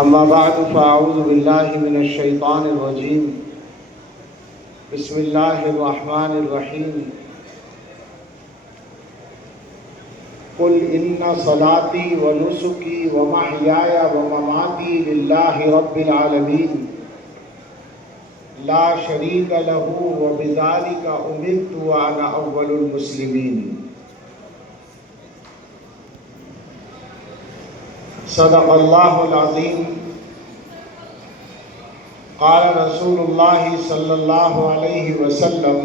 اما بعد فاعوذ باللہ من الشیطان الرجیم بسم اللہ الرحمن الرحیم قل ان صلاتی ونسکی ومحیای ومماتی للہ رب العالمین لا شریک لہ وبذالک امرت وانا اول المسلمین۔ صدق اللہ العظیم۔ قال رسول اللہ صلی اللہ علیہ وسلم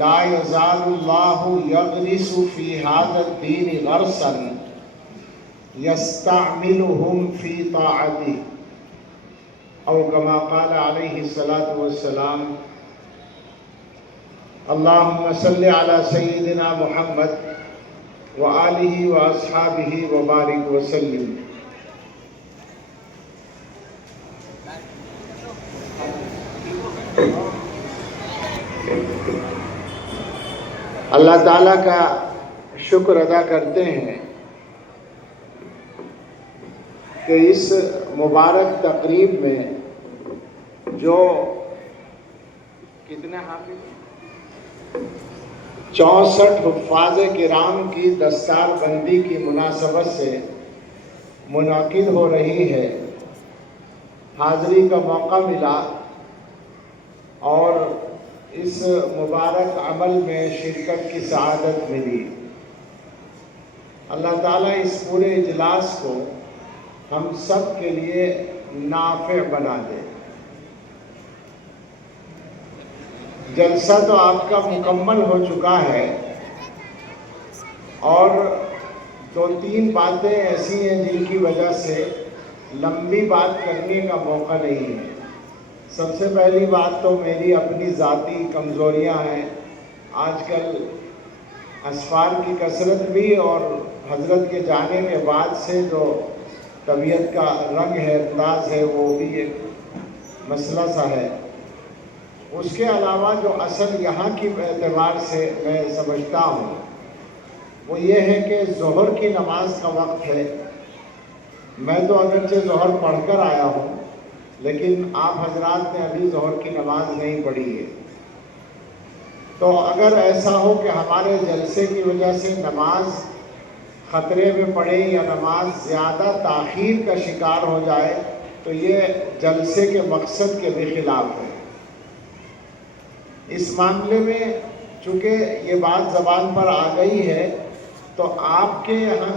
لا یزال اللہ یغرس فی ھذا الدین غرسا یستعملہم فی طاعتہ، او کما قال علیہ الصلاۃ والسلام۔ اللہم صل علی سیدنا محمد وآلہ واصحابہ وبارک وسلم۔ اللہ تعالیٰ کا شکر ادا کرتے ہیں کہ اس مبارک تقریب میں جو کتنے حافظ 64 حفاظ کرام کی دستار بندی کی مناسبت سے منعقد ہو رہی ہے، حاضری کا موقع ملا اور اس مبارک عمل میں شرکت کی سعادت ملی۔ اللہ تعالیٰ اس پورے اجلاس کو ہم سب کے لیے نافع بنا دے۔ جلسہ تو آپ کا مکمل ہو چکا ہے اور 2-3 باتیں ایسی ہیں جن کی وجہ سے لمبی بات کرنے کا موقع نہیں ہے۔ سب سے پہلی بات تو میری اپنی ذاتی کمزوریاں ہیں۔ آج کل اسفار کی کثرت بھی اور حضرت کے جانے کے بعد سے جو طبیعت کا رنگ ہے، انداز ہے، وہ بھی ایک مسئلہ سا ہے۔ اس کے علاوہ جو اصل یہاں کی اعتبار سے میں سمجھتا ہوں وہ یہ ہے کہ ظہر کی نماز کا وقت ہے۔ میں تو اگرچہ ظہر پڑھ کر آیا ہوں لیکن آپ حضرات نے ابھی ظہر کی نماز نہیں پڑھی ہے، تو اگر ایسا ہو کہ ہمارے جلسے کی وجہ سے نماز خطرے میں پڑے یا نماز زیادہ تاخیر کا شکار ہو جائے تو یہ جلسے کے مقصد کے بھی خلاف ہے۔ اس معاملے میں چونکہ یہ بات زبان پر آ گئی ہے تو آپ کے یہاں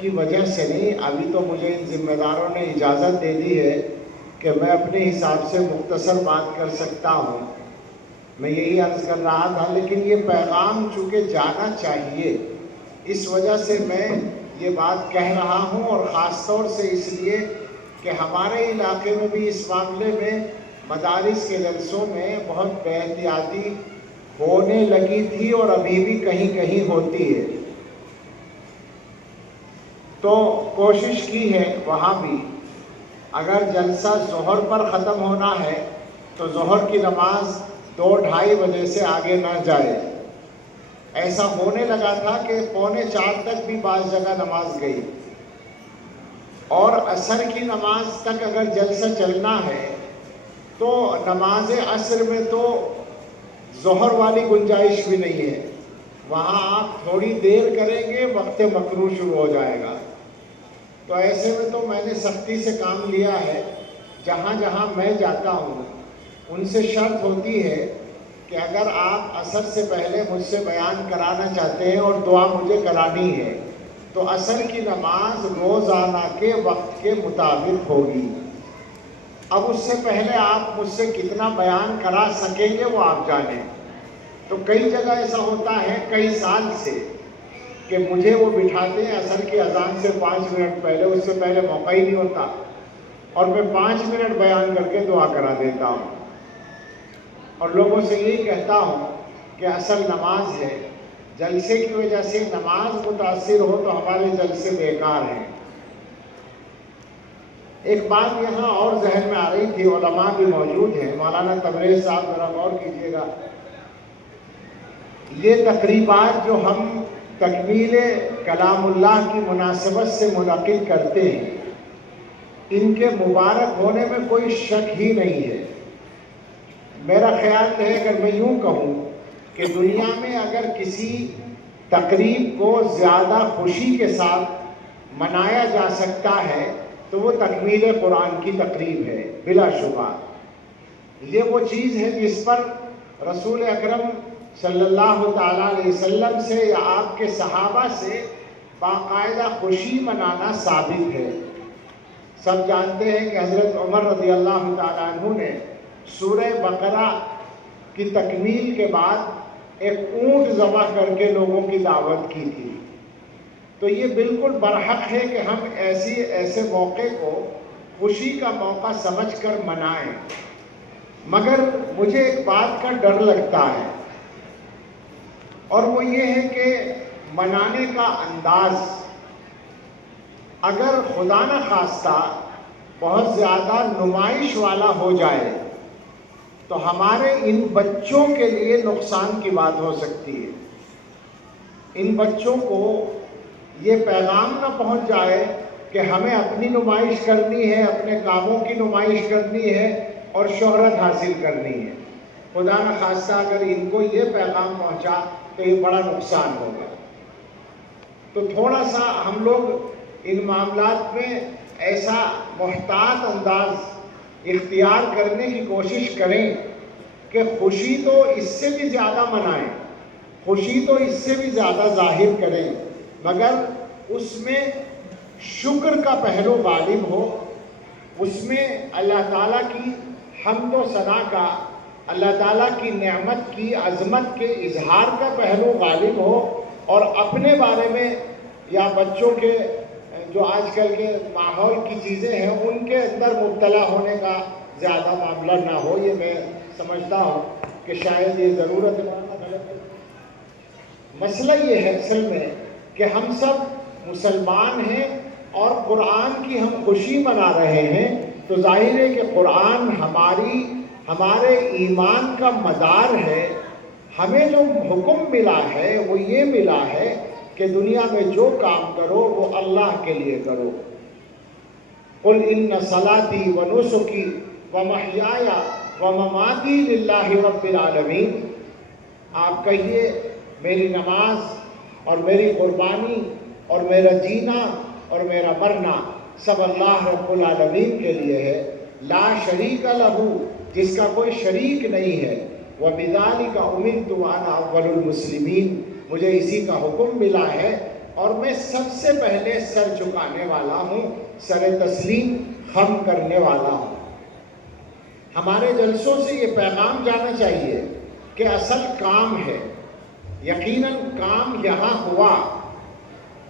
کی وجہ سے نہیں، ابھی تو مجھے ان ذمہ داروں نے اجازت دے دی ہے کہ میں اپنے حساب سے مختصر بات کر سکتا ہوں۔ میں یہی عرض کر رہا تھا، لیکن یہ پیغام چونکہ جانا چاہیے اس وجہ سے میں یہ بات کہہ رہا ہوں، اور خاص طور سے اس لیے کہ ہمارے علاقے میں بھی اس معاملے میں مدارس کے جلسوں میں بہت بے احتیاطی ہونے لگی تھی اور ابھی بھی کہیں کہیں ہوتی ہے، تو کوشش کی ہے وہاں بھی اگر جلسہ ظہر پر ختم ہونا ہے تو ظہر کی نماز 2-2:30 بجے سے آگے نہ جائے۔ ایسا ہونے لگا تھا کہ 3:45 تک بھی بعض جگہ نماز گئی، اور عصر کی نماز تک اگر جلسہ چلنا ہے تو نماز عصر میں تو ظہر والی گنجائش بھی نہیں ہے، وہاں آپ تھوڑی دیر کریں گے وقت مکروہ شروع ہو جائے گا۔ تو ایسے میں تو میں نے سختی سے کام لیا ہے، جہاں جہاں میں جاتا ہوں ان سے شرط ہوتی ہے کہ اگر آپ عصر سے پہلے مجھ سے بیان کرانا چاہتے ہیں اور دعا مجھے کرانی ہے تو عصر کی نماز روزانہ کے وقت کے مطابق ہوگی۔ اب اس سے پہلے آپ مجھ سے کتنا بیان کرا سکیں گے وہ آپ جانیں۔ تو کئی جگہ ایسا ہوتا ہے کئی سال سے کہ مجھے وہ بٹھاتے ہیں عصر کی اذان سے 5 منٹ پہلے، اس سے پہلے موقع ہی نہیں ہوتا، اور میں 5 منٹ بیان کر کے دعا کرا دیتا ہوں، اور لوگوں سے یہی کہتا ہوں کہ اصل نماز ہے، جلسے کی وجہ سے نماز متاثر ہو تو ہمارے جلسے بیکار ہیں۔ ایک بات یہاں اور ذہن میں آ رہی تھی، علماء بھی موجود ہیں، مولانا تبریز صاحب ذرا غور کیجیے گا، یہ تقریبات جو ہم تکمیل کلام اللہ کی مناسبت سے منعقد کرتے ہیں ان کے مبارک ہونے میں کوئی شک ہی نہیں ہے۔ میرا خیال ہے اگر میں یوں کہوں کہ دنیا میں اگر کسی تقریب کو زیادہ خوشی کے ساتھ منایا جا سکتا ہے تو وہ تکمیل قرآن کی تقریب ہے بلا شبہ۔ یہ وہ چیز ہے جس پر رسول اکرم صلی اللہ تعالیٰ علیہ وسلم سے یا آپ کے صحابہ سے باقاعدہ خوشی منانا ثابت ہے۔ سب جانتے ہیں کہ حضرت عمر رضی اللہ تعالیٰ عنہ نے سورہ بقرہ کی تکمیل کے بعد ایک اونٹ ذبح کر کے لوگوں کی دعوت کی تھی۔ تو یہ بالکل برحق ہے کہ ہم ایسے موقع کو خوشی کا موقع سمجھ کر منائیں، مگر مجھے ایک بات کا ڈر لگتا ہے، اور وہ یہ ہے کہ منانے کا انداز اگر خدا نہ خواستہ بہت زیادہ نمائش والا ہو جائے تو ہمارے ان بچوں کے لیے نقصان کی بات ہو سکتی ہے۔ ان بچوں کو یہ پیغام نہ پہنچ جائے کہ ہمیں اپنی نمائش کرنی ہے، اپنے کاموں کی نمائش کرنی ہے اور شہرت حاصل کرنی ہے۔ خدا نہ خواستہ اگر ان کو یہ پیغام پہنچا تو یہ بڑا نقصان ہوگا۔ تو تھوڑا سا ہم لوگ ان معاملات میں ایسا محتاط انداز اختیار کرنے کی کوشش کریں کہ خوشی تو اس سے بھی زیادہ منائیں، خوشی تو اس سے بھی زیادہ ظاہر کریں، مگر اس میں شکر کا پہلو غالب ہو، اس میں اللہ تعالیٰ کی حمد و ثنا کا، اللہ تعالیٰ کی نعمت کی عظمت کے اظہار کا پہلو غالب ہو، اور اپنے بارے میں یا بچوں کے جو آج کل کے ماحول کی چیزیں ہیں ان کے اندر مبتلا ہونے کا زیادہ معاملہ نہ ہو۔ یہ میں سمجھتا ہوں کہ شاید یہ ضرورت ہے۔ مسئلہ یہ ہے اصل میں کہ ہم سب مسلمان ہیں اور قرآن کی ہم خوشی منا رہے ہیں، تو ظاہر ہے کہ قرآن ہمارے ایمان کا مدار ہے۔ ہمیں جو حکم ملا ہے وہ یہ ملا ہے کہ دنیا میں جو کام کرو وہ اللہ کے لیے کرو۔ قُلْ إِنَّ صَلَاتِي وَنُسُكِي وَمَحْيَايَ وَمَمَاتِي لِلَّهِ رَبِّ الْعَالَمِينَ، آپ کہیے میری نماز اور میری قربانی اور میرا جینا اور میرا مرنا سب اللہ رب العالمین کے لیے ہے، لا شریک لہ، جس کا کوئی شریک نہیں ہے، وَبِذَلِكَ أُمِرْتُ وَأَنَا أَوَّلُ الْمُسْلِمِينَ، مجھے اسی کا حکم ملا ہے اور میں سب سے پہلے سر جھکانے والا ہوں، سر تسلیم خم کرنے والا ہوں۔ ہمارے جلسوں سے یہ پیغام جانا چاہیے کہ اصل کام ہے، یقیناً کام یہاں ہوا۔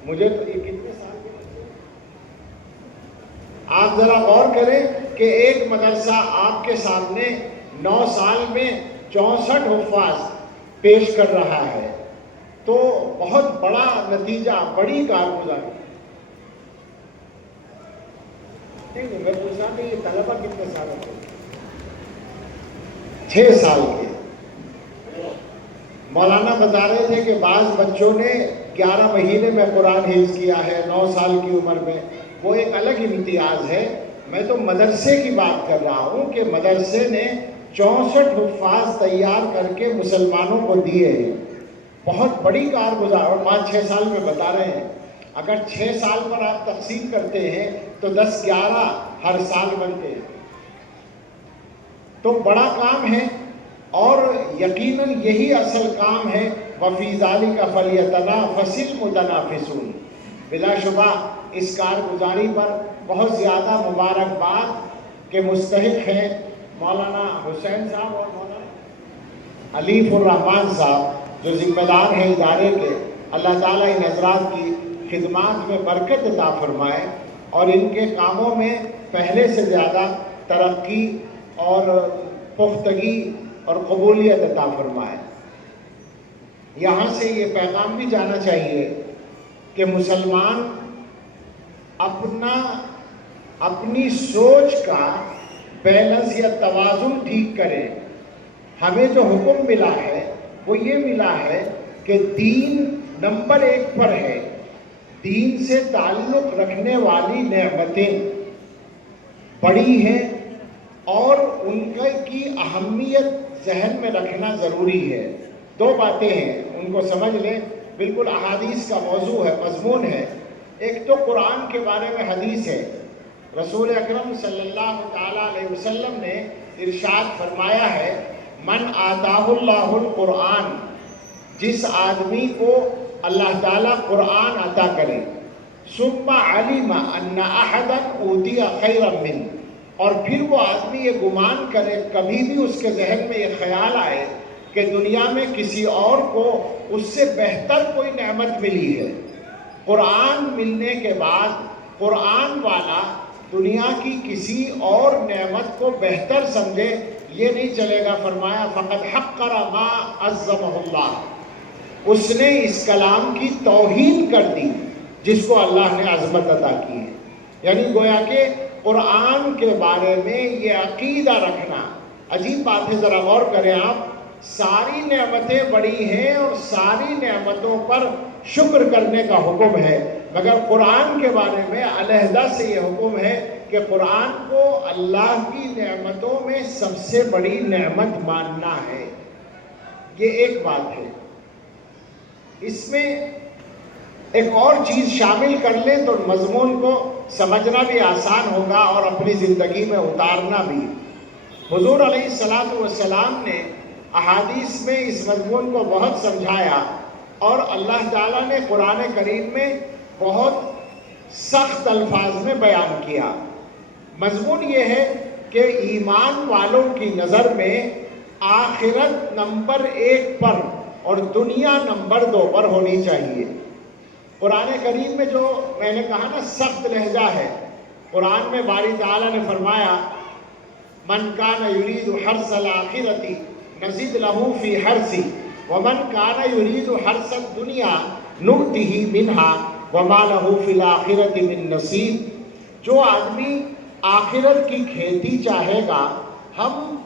مجھے تو یہ کتنے سال کے بچے، آپ ذرا غور کریں کہ ایک مدرسہ آپ کے سامنے 9 سال میں 64 حفاظ پیش کر رہا ہے، تو بہت بڑا نتیجہ، بڑی کارگزاری۔ میں پوچھا کہ یہ طلبہ کتنے سال کے؟ 6 سال کے۔ مولانا بتا رہے تھے کہ بعض بچوں نے 11 مہینے میں قرآن حفظ کیا ہے 9 سال کی عمر میں، وہ ایک الگ امتیاز ہے۔ میں تو مدرسے کی بات کر رہا ہوں کہ مدرسے نے 64 حفاظ تیار کر کے مسلمانوں کو دیے ہیں، بہت بڑی کارگزاری۔ اور 5-6 سال میں بتا رہے ہیں اگر 6 سال پر آپ تقسیم کرتے ہیں تو 10-11 ہر سال بنتے ہیں، تو بڑا کام ہے، اور یقیناً یہی اصل کام ہے۔ وَفِي ذَلِكَ فَلْيَتَنَافَسِ الْمُتَنَافِسُونَ، بلا شبہ اس کارگزاری پر بہت زیادہ مبارکباد کے مستحق ہیں مولانا حسین صاحب اور مولانا علیف الرحمان صاحب، جو ذمہ دار ہیں ادارے کے۔ اللہ تعالیٰ ان حضرات کی خدمات میں برکت عطا فرمائے اور ان کے کاموں میں پہلے سے زیادہ ترقی اور پختگی اور قبولیت عطا فرمائے۔ یہاں سے یہ پیغام بھی جانا چاہیے کہ مسلمان اپنی سوچ کا بیلنس یا توازن ٹھیک کرے۔ ہمیں جو حکم ملا ہے وہ یہ ملا ہے کہ دین نمبر 1 پر ہے، دین سے تعلق رکھنے والی نعمتیں، بڑی ہیں اور ان کی اہمیت ذہن میں رکھنا ضروری ہے۔ دو باتیں ہیں، ان کو سمجھ لیں، بالکل احادیث کا موضوع ہے، مضمون ہے۔ ایک تو قرآن کے بارے میں حدیث ہے، رسول اکرم صلی اللہ تعالیٰ علیہ وسلم نے ارشاد فرمایا ہے، من آتاہ اللہ القرآن، جس آدمی کو اللہ تعالیٰ قرآن عطا کرے، ثم علم ان احدا اوتی خیرا منہ، اور پھر وہ آدمی یہ گمان کرے، کبھی بھی اس کے ذہن میں یہ خیال آئے کہ دنیا میں کسی اور کو اس سے بہتر کوئی نعمت ملی ہے، قرآن ملنے کے بعد قرآن والا دنیا کی کسی اور نعمت کو بہتر سمجھے، یہ نہیں چلے گا۔ فرمایا فقد حقر ما عظمہ اللہ، اس نے اس کلام کی توہین کر دی جس کو اللہ نے عظمت عطا کی ہے۔ یعنی گویا کہ قرآن کے بارے میں یہ عقیدہ رکھنا عجیب بات ہے۔ ذرا غور کریں آپ، ساری نعمتیں بڑی ہیں اور ساری نعمتوں پر شکر کرنے کا حکم ہے، مگر قرآن کے بارے میں علیحدہ سے یہ حکم ہے کہ قرآن کو اللہ کی نعمتوں میں سب سے بڑی نعمت ماننا ہے۔ یہ ایک بات ہے۔ اس میں ایک اور چیز شامل کر لیں تو مضمون کو سمجھنا بھی آسان ہوگا اور اپنی زندگی میں اتارنا بھی۔ حضور علیہ الصلاۃ والسلام نے احادیث میں اس مضمون کو بہت سمجھایا، اور اللہ تعالیٰ نے قرآن کریم میں بہت سخت الفاظ میں بیان کیا۔ مضمون یہ ہے کہ ایمان والوں کی نظر میں آخرت نمبر 1 پر اور دنیا نمبر 2 پر ہونی چاہیے۔ قرآن کریم میں جو میں نے کہا نا سخت لہجہ ہے، قرآن میں باری تعالیٰ نے فرمایا من کان یرید حرث الآخرۃ نزد لہ فی حرثہ ومن کان یرید حرث الدنیا نؤتہ منہا وما لہ فی الآخرۃ من نصیب۔ جو آدمی آخرت کی کھیتی چاہے گا ہم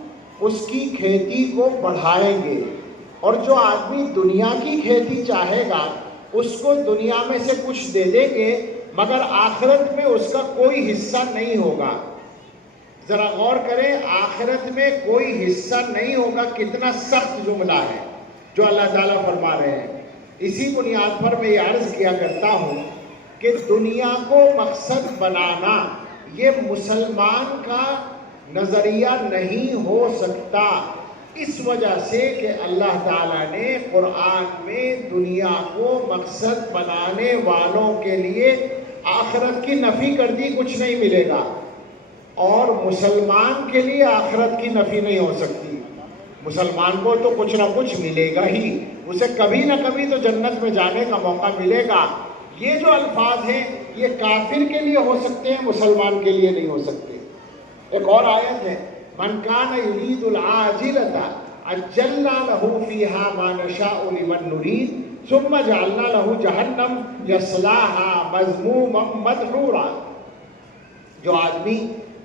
اس کی کھیتی کو بڑھائیں گے، اور جو آدمی دنیا کی کھیتی چاہے گا اس کو دنیا میں سے کچھ دے دیں گے، مگر آخرت میں اس کا کوئی حصہ نہیں ہوگا۔ ذرا غور کریں، آخرت میں کوئی حصہ نہیں ہوگا، کتنا سخت جملہ ہے جو اللہ تعالیٰ فرما رہے ہیں۔ اسی بنیاد پر میں یہ عرض کیا کرتا ہوں کہ دنیا کو مقصد بنانا یہ مسلمان کا نظریہ نہیں ہو سکتا، اس وجہ سے کہ اللہ تعالیٰ نے قرآن میں دنیا کو مقصد بنانے والوں کے لیے آخرت کی نفی کر دی، کچھ نہیں ملے گا، اور مسلمان کے لیے آخرت کی نفی نہیں ہو سکتی۔ مسلمان کو تو کچھ نہ کچھ ملے گا ہی، اسے کبھی نہ کبھی تو جنت میں جانے کا موقع ملے گا۔ یہ جو الفاظ ہیں یہ کافر کے لیے ہو سکتے ہیں، مسلمان کے لیے نہیں ہو سکتے۔ ایک اور آیت ہے من کان یرید العاجلۃ عجلنا لہ فیہا ما نشاء لمن نرید ثم جعلنا لہ جہنم یصلاھا مذموما مدحورا۔ جو آدمی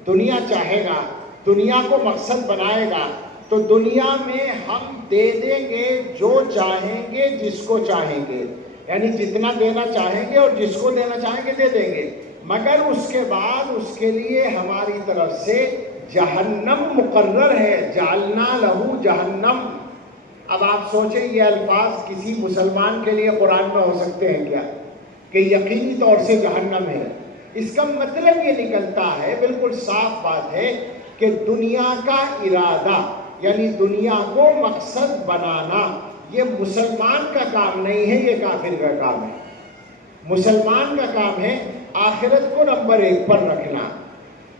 دنیا چاہے گا، دنیا کو مقصد بنائے گا، تو دنیا میں ہم دے دیں گے جو چاہیں گے، جس کو چاہیں گے، یعنی جتنا دینا چاہیں گے اور جس کو دینا چاہیں گے دے دیں گے، مگر اس کے بعد اس کے لیے ہماری طرف سے جہنم مقرر ہے، جعلنا لہو جہنم۔ اب آپ سوچیں یہ الفاظ کسی مسلمان کے لیے قرآن میں ہو سکتے ہیں کیا کہ یقینی طور سے جہنم ہے؟ اس کا مطلب یہ نکلتا ہے، بالکل صاف بات ہے کہ دنیا کا ارادہ یعنی دنیا کو مقصد بنانا یہ مسلمان کا کام نہیں ہے، یہ کافر کا کام ہے۔ مسلمان کا کام ہے آخرت کو نمبر 1 پر رکھنا۔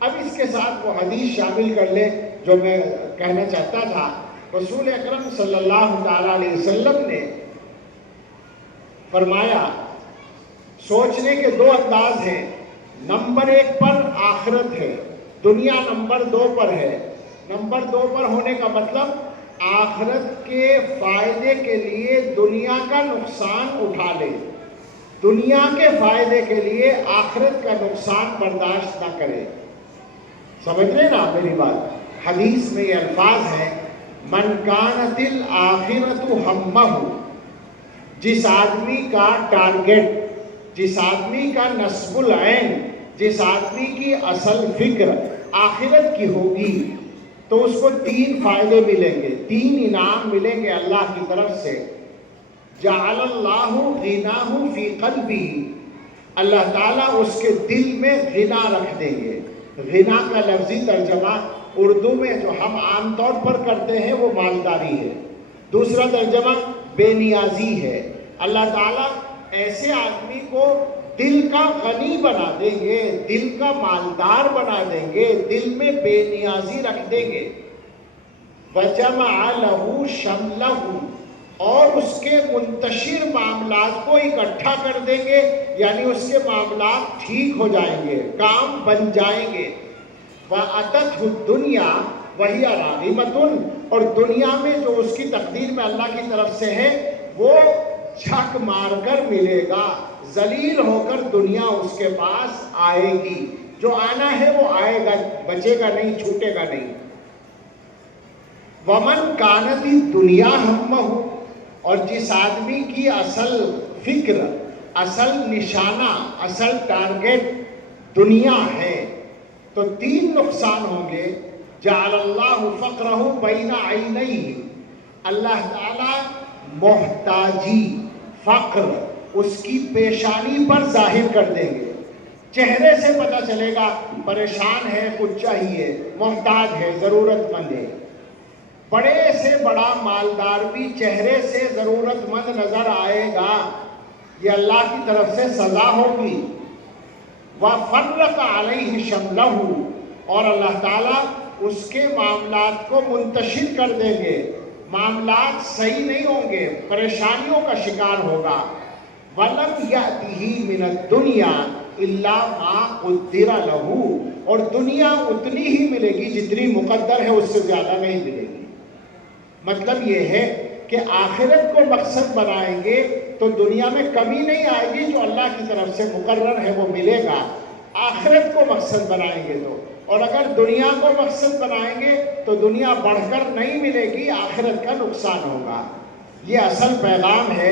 اب اس کے ساتھ وہ حدیث شامل کر لیں جو میں کہنا چاہتا تھا۔ رسول اکرم صلی اللہ تعالیٰ علیہ وسلم نے فرمایا سوچنے کے 2 انداز ہیں، نمبر 1 پر آخرت ہے، دنیا نمبر 2 پر ہے۔ نمبر 2 پر ہونے کا مطلب آخرت کے فائدے کے لیے دنیا کا نقصان اٹھا لے، دنیا کے فائدے کے لیے آخرت کا نقصان برداشت نہ کرے۔ سمجھ رہے نا میری بات؟ حدیث میں یہ الفاظ ہیں من کانت الآخرۃ ہمہ، جس آدمی کا ٹارگٹ، جس آدمی کا نصب العین، جس آدمی کی اصل فکر آخرت کی ہوگی تو اس کو 3 فائدے ملیں گے، 3 انعام ملیں گے اللہ کی طرف سے۔ جعل اللہ غناہ فی قلبی، اللہ تعالیٰ اس کے دل میں غنا رکھ دیں گے۔ غنا کا لفظی ترجمہ اردو میں جو ہم عام طور پر کرتے ہیں وہ مالداری ہے، دوسرا ترجمہ بے نیازی ہے۔ اللہ تعالیٰ ایسے آدمی کو دل کا غنی بنا دیں گے، دل کا مالدار بنا دیں گے، دل میں بے نیازی رکھ دیں گے۔ وَجَمَعَ لَهُ شَمْلَهُ، اور اس کے منتشر معاملات کو اکٹھا کر دیں گے، یعنی اس کے معاملات ٹھیک ہو جائیں گے، کام بن جائیں گے۔ وَأَتَتْهُ الدُّنْيَا وَهِيَ رَاغِمَةٌ، اور دنیا میں جو اس کی تقدیر میں اللہ کی طرف سے ہے وہ چھک مار کر ملے گا، ذلیل ہو کر دنیا اس کے پاس آئے گی، جو آنا ہے وہ آئے گا، بچے گا نہیں، چھوٹے گا نہیں۔ وَمَنْ كَانَتِ الدُّنْيَا هَمَّهُ، اور جس آدمی کی اصل فکر، اصل نشانہ، اصل ٹارگٹ دنیا ہے تو 3 نقصان ہوں گے۔ جعل اللہ فقرہ بین عینیہ، اللہ تعالیٰ محتاجی، فقر اس کی پیشانی پر ظاہر کر دیں گے، چہرے سے پتہ چلے گا پریشان ہے، کچھ چاہیے، محتاج ہے، ضرورت مند ہے۔ بڑے سے بڑا مالدار بھی چہرے سے ضرورت مند نظر آئے گا، یہ اللہ کی طرف سے سزا ہوگی۔ وَفَرَّقَ عَلَيْهِ شَمْلَهُ، اور اللہ تعالیٰ اس کے معاملات کو منتشر کر دیں گے، معاملات صحیح نہیں ہوں گے، پریشانیوں کا شکار ہوگا۔ وَلَمْ يَأْتِهِ مِنَ الدُّنْيَا إِلَّا مَا قُدِّرَ لَهُ، اور دنیا اتنی ہی ملے گی جتنی مقدر ہے، اس سے زیادہ نہیں ملے گی۔ مطلب یہ ہے کہ آخرت کو مقصد بنائیں گے تو دنیا میں کمی نہیں آئے گی، جو اللہ کی طرف سے مقرر ہے وہ ملے گا۔ آخرت کو مقصد بنائیں گے تو، اور اگر دنیا کو مقصد بنائیں گے تو دنیا بڑھ کر نہیں ملے گی، آخرت کا نقصان ہوگا۔ یہ اصل پیغام ہے۔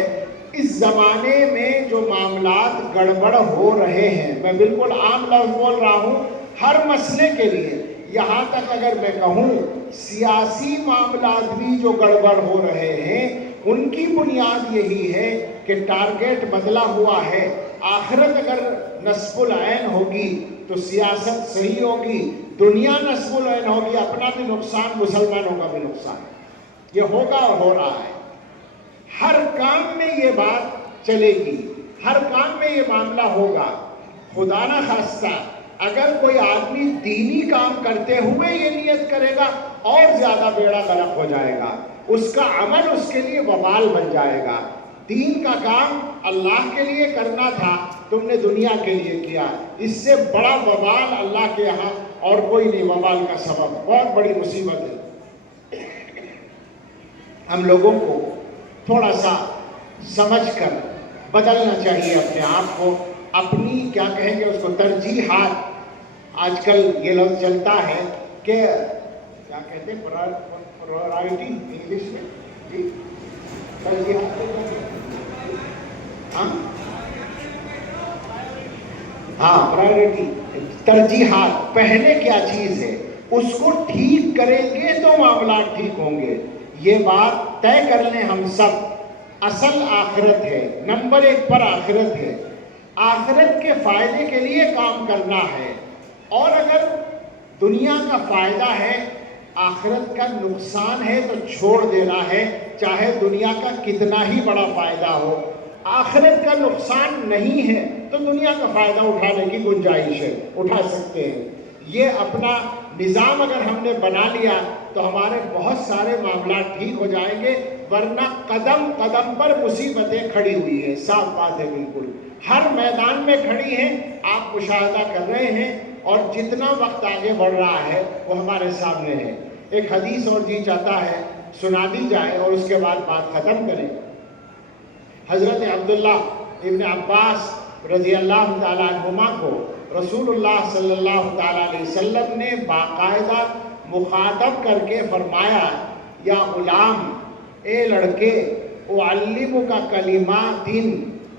اس زمانے میں جو معاملات گڑبڑ ہو رہے ہیں، میں بالکل عام لفظ بول رہا ہوں، ہر مسئلے کے لیے، یہاں تک اگر میں کہوں سیاسی معاملات بھی جو گڑبڑ ہو رہے ہیں، ان کی بنیاد یہی ہے کہ ٹارگیٹ بدلا ہوا ہے۔ آخرت اگر نصب العین ہوگی تو سیاست صحیح ہوگی، دنیا نصب العین ہوگی، اپنا بھی نقصان، مسلمانوں کا بھی نقصان، یہ ہوگا اور ہو رہا ہے۔ ہر کام میں یہ بات چلے گی، ہر کام میں یہ معاملہ ہوگا۔ خدا نہ خواستہ اگر کوئی آدمی دینی کام کرتے ہوئے یہ نیت کرے گا اور زیادہ بیڑا غرق ہو جائے گا، اس کا عمل اس کے لیے وبال بن جائے گا۔ دین کا کام اللہ کے لیے کرنا تھا، تم نے دنیا کے لیے کیا، اس سے بڑا وبال اللہ کے یہاں اور کوئی نہیں، وبال کا سبب بہت بڑی مصیبت ہے۔ ہم لوگوں کو تھوڑا سا سمجھ کر بدلنا چاہیے اپنے آپ کو، اپنی کیا کہیں گے اس کو، ترجیحات۔ آج کل یہ لفظ چلتا ہے کہ کیا کہتے ہیں، پرائرٹی انگلش میں، جی ترجیحات، ہاں پرائرٹی، ترجیحات، پہلے کیا چیز ہے اس کو ٹھیک کریں گے تو معاملات ٹھیک ہوں گے۔ یہ بات طے کر لیں ہم سب، اصل آخرت ہے، نمبر 1 پر آخرت ہے، آخرت کے فائدے کے لیے کام کرنا ہے۔ اور اگر دنیا کا فائدہ ہے، آخرت کا نقصان ہے تو چھوڑ دینا ہے، چاہے دنیا کا کتنا ہی بڑا فائدہ ہو۔ آخرت کا نقصان نہیں ہے تو دنیا کا فائدہ اٹھانے کی گنجائش ہے، اٹھا سکتے ہیں۔ یہ اپنا نظام اگر ہم نے بنا لیا تو ہمارے بہت سارے معاملات ٹھیک ہو جائیں گے، ورنہ قدم قدم پر مصیبتیں کھڑی ہوئی ہیں، صاف بات ہے، بالکل ہر میدان میں کھڑی ہیں، آپ مشاہدہ کر رہے ہیں، اور جتنا وقت آگے بڑھ رہا ہے وہ ہمارے سامنے ہے۔ ایک حدیث اور جی چاہتا ہے سنا دی جائے اور اس کے بعد بات ختم کریں۔ حضرت عبداللہ ابن عباس رضی اللہ تعالیٰ عنہما کو رسول اللہ صلی اللہ تعالیٰ علیہ وسلم نے باقاعدہ مخاطب کر کے فرمایا، یا غلام، اے لڑکے، اعلمک کلمات،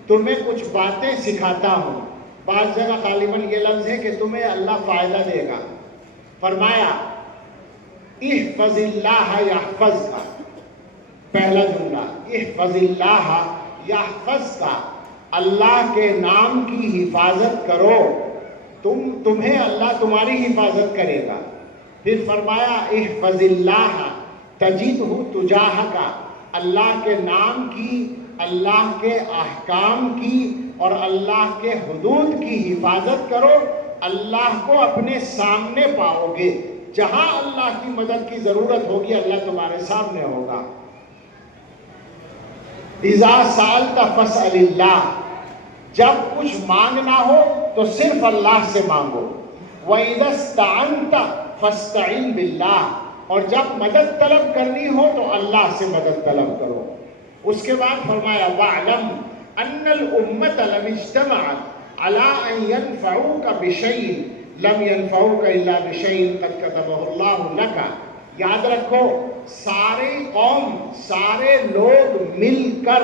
تمہیں کچھ باتیں سکھاتا ہوں۔ بعض جگہ غالباً یہ لفظ ہے کہ تمہیں اللہ فائدہ دے گا۔ فرمایا احفظ اللہ یحفظ کا، پہلا جملہ احفظ اللہ یحفظ کا، اللہ کے نام کی حفاظت کرو، تمہیں اللہ تمہاری حفاظت کرے گا۔ پھر فرمایا احفظ اللہ تجدہ تجاہک، اللہ کے نام کی، اللہ کے احکام کی اور اللہ کے حدود کی حفاظت کرو، اللہ کو اپنے سامنے پاؤ گے، جہاں اللہ کی مدد کی ضرورت ہوگی اللہ تمہارے سامنے ہوگا۔ اذا سألت فاسأل اللہ، جب کچھ مانگنا ہو تو صرف اللہ سے مانگو۔ وَإِذَا اسْتَعَنْتَ فَاسْتَعِنْ بِاللَّهِ، اور جب مدد طلب کرنی ہو تو اللہ سے مدد طلب کرو۔ اس کے بعد فرمایا وَاعْلَمْ أَنَّ الْأُمَّةَ لَمْ اجْتَمَعَتْ عَلَىٰ أَن يَنْفَعُوكَ بِشَيْءٍ لَمْ يَنْفَعُوكَ إِلَّا بِشَيْءٍ قَدْ كَتَبَهُ اللَّهُ لَكَ۔ یاد رکھو، ساری قوم، سارے لوگ مل کر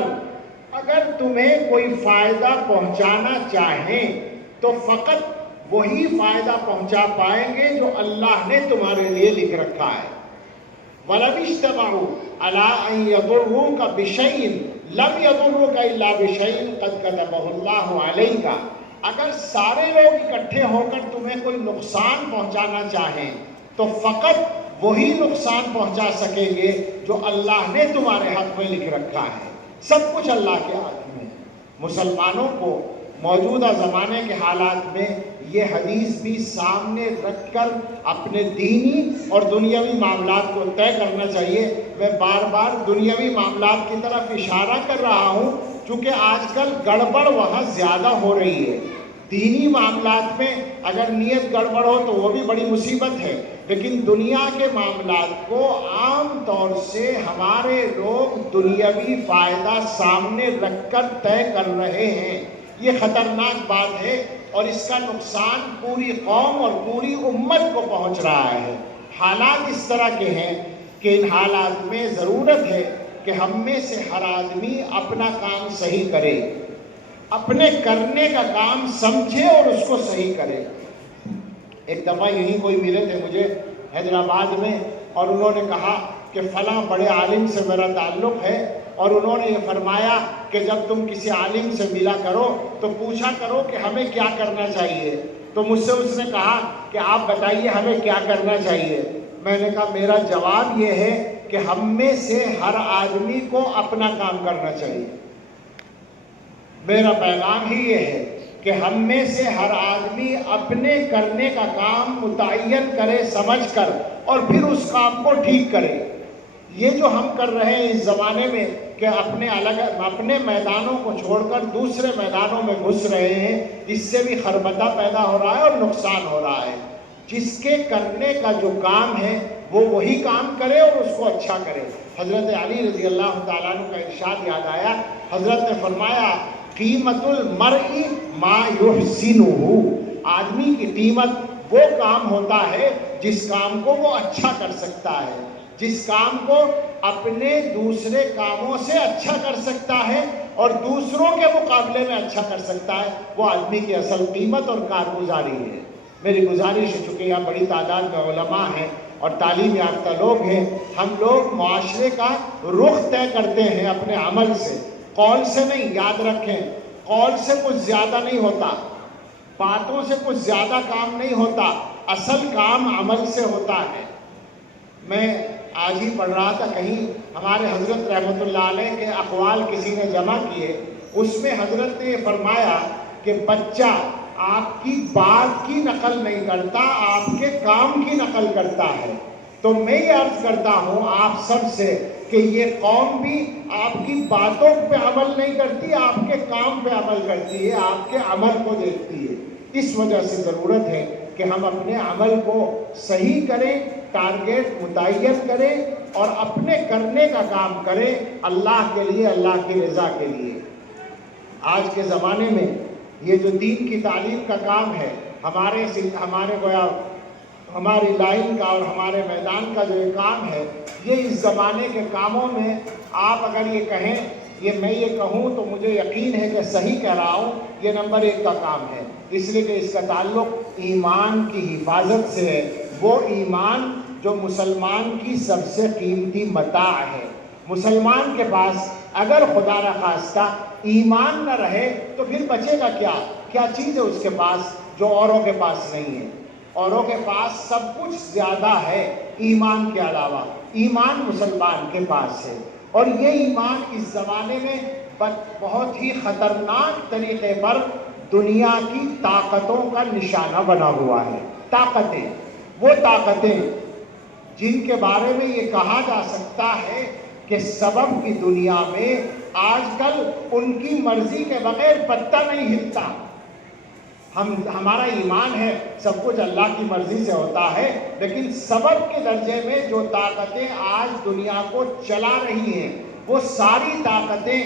اگر تمہیں کوئی فائدہ پہنچانا چاہیں تو فقط وہی فائدہ پہنچا پائیں گے جو اللہ نے تمہارے لیے لکھ رکھا ہے۔ وَلَوِ اجْتَمَعُوا عَلَىٰ أَن يَضُرُّوكَ بِشَيْءٍ لَمْ يَضُرُّوكَ إِلَّا بِشَيْءٍ قَدْ كَتَبَهُ اللَّهُ عَلَيْكَ۔ اگر سارے لوگ اکٹھے ہو کر تمہیں کوئی نقصان پہنچانا چاہیں تو فقط وہی نقصان پہنچا سکیں گے جو اللہ نے تمہارے حق میں لکھ رکھا ہے۔ سب کچھ اللہ کے ہاتھ میں۔ مسلمانوں کو موجودہ زمانے کے حالات میں یہ حدیث بھی سامنے رکھ کر اپنے دینی اور دنیاوی معاملات کو طے کرنا چاہیے۔ میں بار بار دنیاوی معاملات کی طرف اشارہ کر رہا ہوں چونکہ آج کل گڑبڑ وہاں زیادہ ہو رہی ہے۔ دینی معاملات میں اگر نیت گڑبڑ ہو تو وہ بھی بڑی مصیبت ہے، لیکن دنیا کے معاملات کو عام طور سے ہمارے لوگ دنیاوی فائدہ سامنے رکھ کر طے کر رہے ہیں۔ یہ خطرناک بات ہے اور اس کا نقصان پوری قوم اور پوری امت کو پہنچ رہا ہے۔ حالات اس طرح کے ہیں کہ ان حالات میں ضرورت ہے کہ ہم میں سے ہر آدمی اپنا کام صحیح کرے، اپنے کرنے کا کام سمجھے اور اس کو صحیح کرے۔ ایک دفعہ یہی کوئی ملے تھے مجھے حیدرآباد میں، اور انہوں نے کہا کہ فلاں بڑے عالم سے میرا تعلق ہے، اور انہوں نے یہ فرمایا کہ جب تم کسی عالم سے ملا کرو تو پوچھا کرو کہ ہمیں کیا کرنا چاہیے۔ تو مجھ سے اس نے کہا کہ آپ بتائیے ہمیں کیا کرنا چاہیے۔ میں نے کہا میرا جواب یہ ہے کہ ہم میں سے ہر آدمی کو اپنا کام کرنا چاہیے۔ میرا پیغام ہی یہ ہے کہ ہم میں سے ہر آدمی اپنے کرنے کا کام متعین کرے سمجھ کر، اور پھر اس کام کو ٹھیک کرے۔ یہ جو ہم کر رہے ہیں اس زمانے میں کہ اپنے میدانوں کو چھوڑ کر دوسرے میدانوں میں گھس رہے ہیں، اس سے بھی خربطہ پیدا ہو رہا ہے اور نقصان ہو رہا ہے۔ جس کے کرنے کا جو کام ہے وہ وہی کام کرے اور اس کو اچھا کرے۔ حضرت علی رضی اللہ تعالیٰ عنہ کا ارشاد یاد آیا، حضرت نے فرمایا قیمت المرء ما یحسنہ، آدمی کی قیمت وہ کام ہوتا ہے جس کام کو وہ اچھا کر سکتا ہے، جس کام کو اپنے دوسرے کاموں سے اچھا کر سکتا ہے اور دوسروں کے مقابلے میں اچھا کر سکتا ہے، وہ آدمی کی اصل قیمت اور کارگزاری ہے۔ میری گزارش ہے، چونکہ یہاں بڑی تعداد میں علماء ہیں اور تعلیم یافتہ لوگ ہیں، ہم لوگ معاشرے کا رخ طے کرتے ہیں اپنے عمل سے، قول سے نہیں۔ یاد رکھیں، قول سے کچھ زیادہ نہیں ہوتا، باتوں سے کچھ زیادہ کام نہیں ہوتا، اصل کام عمل سے ہوتا ہے۔ میں آج ہی پڑھ رہا تھا کہیں ہمارے حضرت رحمۃ اللہ علیہ کے اقوال کسی نے جمع کیے، اس میں حضرت نے فرمایا کہ بچہ آپ کی بات کی نقل نہیں کرتا، آپ کے کام کی نقل کرتا ہے۔ تو میں یہ عرض کرتا ہوں آپ سب سے کہ یہ قوم بھی آپ کی باتوں پہ عمل نہیں کرتی، آپ کے کام پہ عمل کرتی ہے، آپ کے عمل کو دیکھتی ہے۔ اس وجہ سے ضرورت ہے کہ ہم اپنے عمل کو صحیح کریں، ٹارگیٹ متعین کریں اور اپنے کرنے کا کام کریں اللہ کے لیے، اللہ کی رضا کے لیے۔ آج کے زمانے میں یہ جو دین کی تعلیم کا کام ہے، ہماری لائن کا اور ہمارے میدان کا جو یہ کام ہے، یہ اس زمانے کے کاموں میں آپ اگر یہ کہیں، میں یہ کہوں تو مجھے یقین ہے کہ صحیح کہہ رہا ہوں، یہ نمبر 1 کا کام ہے، اس لیے کہ اس کا تعلق ایمان کی حفاظت سے ہے۔ وہ ایمان جو مسلمان کی سب سے قیمتی متاع ہے۔ مسلمان کے پاس اگر خدا نخواستہ ایمان نہ رہے تو پھر بچے گا کیا؟ کیا چیز ہے اس کے پاس جو اوروں کے پاس نہیں ہے؟ اوروں کے پاس سب کچھ زیادہ ہے ایمان کے علاوہ، ایمان مسلمان کے پاس ہے۔ اور یہ ایمان اس زمانے میں بہت ہی خطرناک طریقے پر دنیا کی طاقتوں کا نشانہ بنا ہوا ہے۔ طاقتیں، وہ طاقتیں جن کے بارے میں یہ کہا جا سکتا ہے کہ سبب کی دنیا میں آج کل ان کی مرضی کے بغیر پتہ نہیں ہلتا۔ ہمارا ایمان ہے سب کچھ اللہ کی مرضی سے ہوتا ہے، لیکن سبب کے درجے میں جو طاقتیں آج دنیا کو چلا رہی ہیں وہ ساری طاقتیں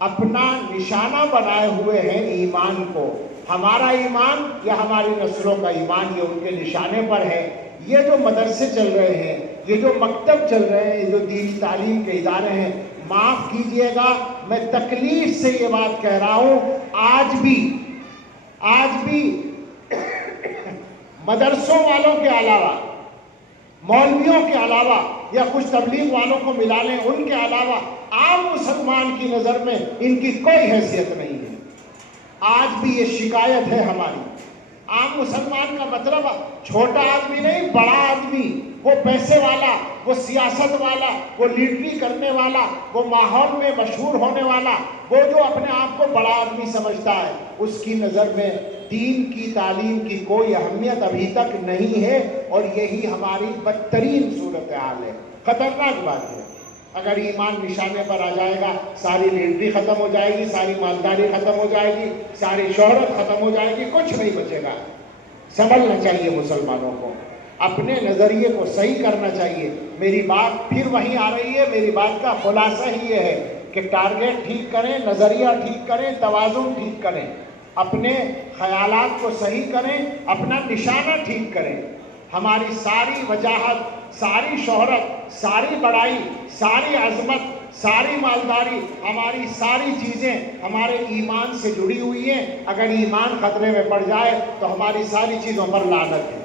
اپنا نشانہ بنائے ہوئے ہیں ایمان کو۔ ہمارا ایمان یا ہماری نسلوں کا ایمان یہ ان کے نشانے پر ہے۔ یہ جو مدرسے چل رہے ہیں، یہ جو مکتب چل رہے ہیں، یہ جو دینی تعلیم کے ادارے ہیں، معاف کیجئے گا میں تکلیف سے یہ بات کہہ رہا ہوں، آج بھی مدرسوں والوں کے علاوہ، مولویوں کے علاوہ یا کچھ تبلیغ والوں کو ملا لیں ان کے علاوہ عام مسلمان کی نظر میں ان کی کوئی حیثیت نہیں ہے۔ آج بھی یہ شکایت ہے ہماری۔ عام مسلمان کا مطلب چھوٹا آدمی نہیں، بڑا آدمی، وہ پیسے والا، وہ سیاست والا، وہ لیڈری کرنے والا، وہ ماحول میں مشہور ہونے والا، وہ جو اپنے آپ کو بڑا آدمی سمجھتا ہے، اس کی نظر میں دین کی تعلیم کی کوئی اہمیت ابھی تک نہیں ہے، اور یہی ہماری بدترین صورتحال ہے۔ خطرناک بات ہے۔ اگر ایمان نشانے پر آ جائے گا، ساری لیڈری ختم ہو جائے گی، ساری مالداری ختم ہو جائے گی، ساری شہرت ختم ہو جائے گی، کچھ نہیں بچے گا۔ سنبھلنا چاہیے مسلمانوں کو، اپنے نظریے کو صحیح کرنا چاہیے۔ میری بات پھر وہیں آ رہی ہے، میری بات کا خلاصہ ہی یہ ہے کہ ٹارگیٹ ٹھیک کریں، نظریہ ٹھیک کریں، توازن ٹھیک کریں، اپنے خیالات کو صحیح کریں، اپنا نشانہ ٹھیک کریں۔ ہماری ساری وجاہت، ساری شہرت، ساری بڑائی، ساری عظمت، ساری مالداری، ہماری ساری چیزیں ہمارے ایمان سے جڑی ہوئی ہیں۔ اگر ایمان خطرے میں پڑ جائے تو ہماری ساری چیزوں پر لعنت ہے۔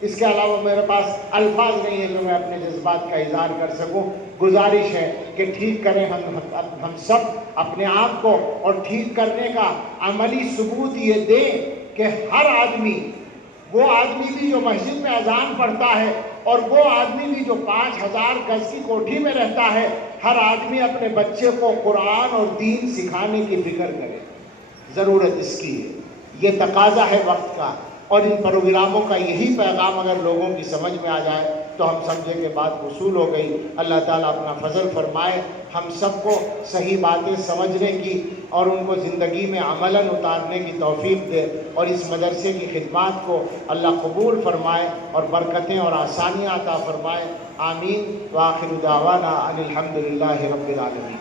اس کے علاوہ میرے پاس الفاظ نہیں ہیں کہ میں اپنے جذبات کا اظہار کر سکوں۔ گزارش ہے کہ ٹھیک کریں ہم سب اپنے آپ کو، اور ٹھیک کرنے کا عملی ثبوت یہ دیں کہ ہر آدمی، وہ آدمی بھی جو مسجد میں اذان پڑھتا ہے اور وہ آدمی بھی جو 5000 گز کی کوٹھی میں رہتا ہے، ہر آدمی اپنے بچے کو قرآن اور دین سکھانے کی فکر کرے۔ ضرورت اس کی ہے، یہ تقاضا ہے وقت کا، اور ان پروگراموں کا یہی پیغام اگر لوگوں کی سمجھ میں آ جائے تو ہم سمجھیں کہ بات وصول ہو گئی۔ اللہ تعالیٰ اپنا فضل فرمائے، ہم سب کو صحیح باتیں سمجھنے کی اور ان کو زندگی میں عملاً اتارنے کی توفیق دے، اور اس مدرسے کی خدمات کو اللہ قبول فرمائے اور برکتیں اور آسانیاں عطا فرمائے۔ آمین۔ وآخر دعوانا ان الحمد للہ رب العالمین۔